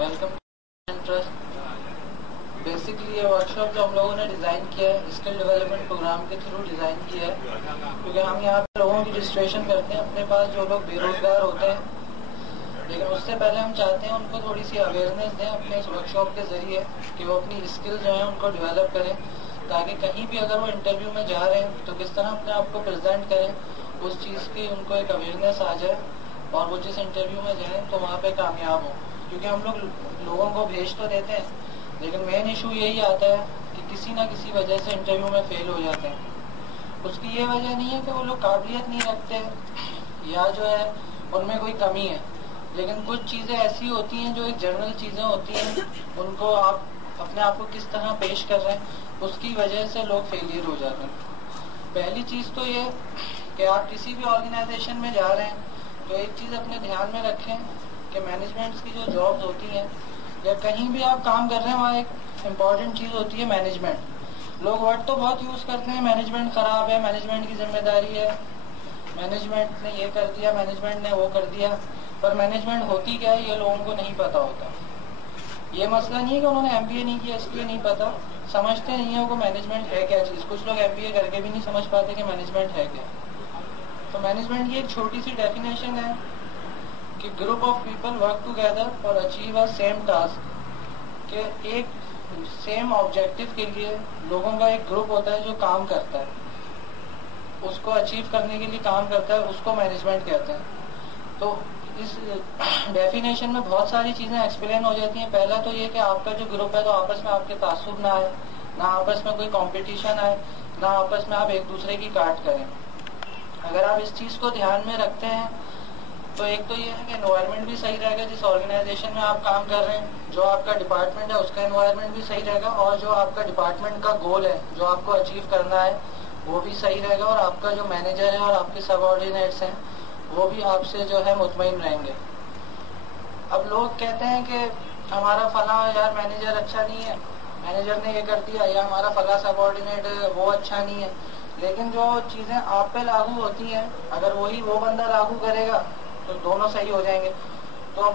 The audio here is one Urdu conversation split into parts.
Welcome trust. بیسکلی یہ ورک شاپ جو ہم لوگوں نے ڈیزائن کیا ہے اسکل ڈیولپمنٹ پروگرام کے تھرو ڈیزائن کیا ہے, کیونکہ ہم یہاں پہ لوگوں کی رجسٹریشن کرتے ہیں اپنے پاس جو لوگ بے روزگار ہوتے ہیں, لیکن اس سے پہلے ہم چاہتے ہیں ان کو تھوڑی سی اویئرنیس دیں اپنے اس ورک شاپ کے ذریعے کہ وہ اپنی اسکل جو ہیں ان کو ڈیولپ کریں, تاکہ کہیں بھی اگر وہ انٹرویو میں جا رہے ہیں تو کس طرح اپنے آپ کو پریزنٹ کریں, اس چیز کی ان کو ایک اویئرنیس آ جائے اور وہ جس انٹرویو میں جائیں تو وہاں پہ کامیاب ہوں. کیونکہ ہم لوگ لوگوں کو بھیج تو دیتے ہیں, لیکن مین ایشو یہی آتا ہے کہ کسی نہ کسی وجہ سے انٹرویو میں فیل ہو جاتے ہیں. اس کی یہ وجہ نہیں ہے کہ وہ لوگ قابلیت نہیں رکھتے یا جو ہے ان میں کوئی کمی ہے, لیکن کچھ چیزیں ایسی ہوتی ہیں جو ایک جنرل چیزیں ہوتی ہیں, ان کو آپ اپنے آپ کو کس طرح پیش کر رہے ہیں اس کی وجہ سے لوگ فیلئر ہو جاتے ہیں. پہلی چیز تو یہ کہ آپ کسی بھی آرگنائزیشن میں جا رہے ہیں تو ایک چیز اپنے دھیان میں رکھیں کہ مینجمنٹس کی جو جابز ہوتی ہیں یا کہیں بھی آپ کام کر رہے ہیں وہاں ایک امپورٹنٹ چیز ہوتی ہے مینجمنٹ. لوگ ورڈ تو بہت یوز کرتے ہیں, مینجمنٹ خراب ہے, مینجمنٹ کی ذمہ داری ہے, مینجمنٹ نے یہ کر دیا, مینجمنٹ نے وہ کر دیا, پر مینجمنٹ ہوتی کیا ہے یہ لوگوں کو نہیں پتا ہوتا. یہ مسئلہ نہیں ہے کہ انہوں نے ایم بی اے نہیں کیا اس لیے نہیں پتا, سمجھتے نہیں ہیں وہ مینجمنٹ ہے کیا چیز. کچھ لوگ ایم بی اے کر کے بھی نہیں سمجھ پاتے کہ مینجمنٹ ہے کیا. تو مینجمنٹ کی ایک چھوٹی سی ڈیفینیشن ہے کہ group of people work together for achieve a same task, کہ ایک سیم آبجیکٹو کے لیے لوگوں کا ایک گروپ ہوتا ہے جو کام کرتا ہے, اس کو اچیو کرنے کے لیے کام کرتا ہے, اس کو مینجمنٹ کہتے ہیں. تو اس ڈیفینیشن میں بہت ساری چیزیں ایکسپلین ہو جاتی ہیں. پہلا تو یہ کہ آپ کا جو گروپ ہے تو آپس میں آپ کے تعصب نہ آئے, نہ آپس میں کوئی کمپٹیشن آئے, نہ آپس میں آپ ایک دوسرے کی کاٹ کریں. اگر آپ اس چیز کو دھیان میں رکھتے ہیں تو ایک تو یہ ہے کہ انوائرمنٹ بھی صحیح رہے گا جس آرگنائزیشن میں آپ کام کر رہے ہیں, جو آپ کا ڈپارٹمنٹ ہے اس کا انوائرمنٹ بھی صحیح رہے گا, اور جو آپ کا ڈپارٹمنٹ کا گول ہے جو آپ کو اچیو کرنا ہے وہ بھی صحیح رہے گا, اور آپ کا جو مینیجر ہے اور آپ کے سب آرڈینیٹس ہیں وہ بھی آپ سے جو ہے مطمئن رہیں گے. اب لوگ کہتے ہیں کہ ہمارا فلاں یار مینیجر اچھا نہیں ہے, مینیجر نے یہ کر دیا, یا ہمارا فلاں سب آرڈینیٹ وہ اچھا نہیں ہے, لیکن جو چیزیں آپ پہ لاگو ہوتی ہیں اگر وہی وہ بندہ لاگو کرے گا تو دونوں صحیح ہو جائیں گے. تو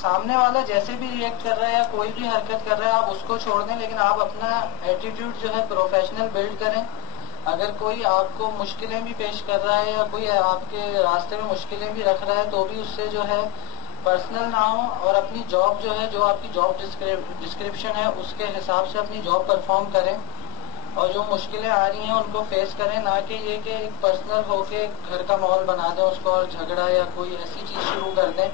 سامنے والا جیسے بھی ریئیکٹ کر رہا ہے یا کوئی بھی حرکت کر رہا ہے آپ اس کو چھوڑ دیں, لیکن آپ اپنا ایٹیٹیوڈ جو ہے پروفیشنل بلڈ کریں. اگر کوئی آپ کو مشکلیں بھی پیش کر رہا ہے یا کوئی آپ کے راستے میں مشکلیں بھی رکھ رہا ہے تو بھی اس سے جو ہے پرسنل نہ ہو, اور اپنی جاب جو ہے جو آپ کی جاب ڈسکرپشن ہے اس کے حساب سے اپنی جاب پرفارم کریں, اور جو مشکلیں آ رہی ہیں ان کو فیس کریں, نہ کہ یہ کہ ایک پرسنل ہو کے گھر کا ماحول بنا دیں اس کو اور جھگڑا یا کوئی ایسی چیز شروع کر دیں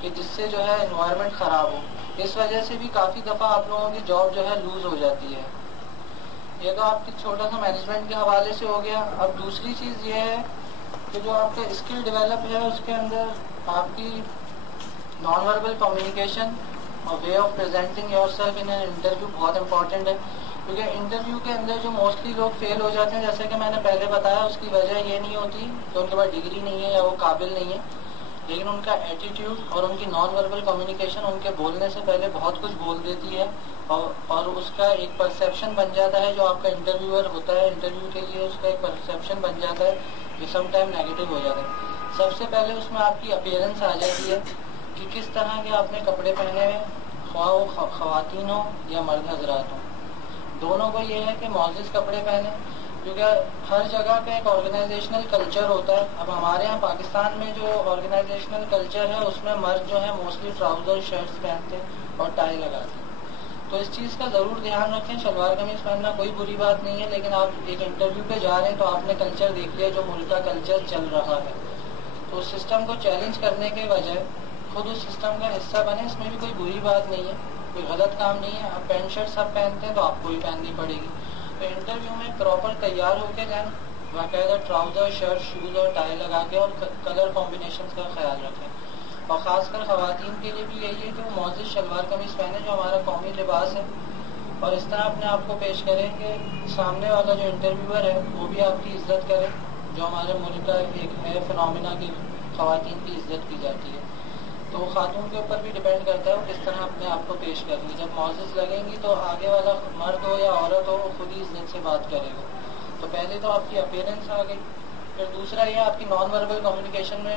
کہ جس سے جو ہے انوائرمنٹ خراب ہو. اس وجہ سے بھی کافی دفعہ آپ لوگوں کی جاب جو ہے لوز ہو جاتی ہے. یہ تو آپ کی چھوٹا سا مینجمنٹ کے حوالے سے ہو گیا. اب دوسری چیز یہ ہے کہ جو آپ کا اسکل ڈیولپ ہے اس کے اندر آپ کی نان وربل کمیونیکیشن اور way of presenting your self in an interview بہت امپورٹنٹ ہے, کیونکہ انٹرویو کے اندر جو موسٹلی لوگ فیل ہو جاتے ہیں جیسے کہ میں نے پہلے بتایا اس کی وجہ یہ نہیں ہوتی کہ ان کے پاس ڈگری نہیں ہے یا وہ قابل نہیں ہے, لیکن ان کا ایٹیٹیوڈ اور ان کی نان وربل کمیونیکیشن ان کے بولنے سے پہلے بہت کچھ بول دیتی ہے, اور اس کا ایک پرسیپشن بن جاتا ہے جو آپ کا انٹرویور ہوتا ہے انٹرویو کے لیے اس کا ایک پرسیپشن بن جاتا ہے جو سم ٹائم نیگیٹو ہو جاتا ہے. سب سے پہلے اس میں آپ کی اپیئرنس آ جاتی ہے کہ کس طرح کے آپ نے کپڑے پہنے ہوئے, خواہ وہ خواتین ہوں یا مرد حضرات ہوں, دونوں کو یہ ہے کہ معزز کپڑے پہنے, کیونکہ ہر جگہ کا ایک آرگنائزیشنل کلچر ہوتا ہے. اب ہمارے یہاں پاکستان میں جو آرگنائزیشنل کلچر ہے اس میں مرد جو ہے موسٹلی ٹراؤزر شرٹس پہنتے ہیں اور ٹائی لگاتے ہیں, تو اس چیز کا ضرور دھیان رکھیں. شلوار قمیض پہننا کوئی بری بات نہیں ہے, لیکن آپ ایک انٹرویو پہ جا رہے ہیں تو آپ نے کلچر دیکھ لیا جو ملک کا کلچر چل رہا ہے, تو اس سسٹم کو چیلنج کرنے کے بجائے خود اس سسٹم کا حصہ بنے. اس میں بھی کوئی بری بات نہیں ہے, کوئی غلط کام نہیں ہے. آپ پینٹ شرٹ سب پہنتے ہیں تو آپ کو بھی پہننی پڑے گی. تو انٹرویو میں پراپر تیار ہو کے جائیں, باقاعدہ ٹراؤزر شرٹ شوز اور ٹائی لگا کے, اور کلر کمبینیشنز کا خیال رکھیں. اور خاص کر خواتین کے لیے بھی یہی ہے کہ وہ معزز شلوار قمیض پہنے جو ہمارا قومی لباس ہے, اور اس طرح اپنے آپ کو پیش کریں کہ سامنے والا جو انٹرویور ہے وہ بھی آپ کی عزت کرے, جو ہمارے ملک کا ایک ہے فنومینا کی خواتین کی عزت کی جاتی ہے. تو وہ خاتون کے اوپر بھی ڈیپینڈ کرتا ہے وہ کس طرح اپنے آپ کو پیش کر رہی ہے. جب معزز لگیں گی تو آگے والا مرد ہو یا عورت ہو وہ خود ہی عزت سے بات کرے گا. تو پہلے تو آپ کی اپیئرنس آ گئی, پھر دوسرا یہ آپ کی نان وربل کمیونیکیشن میں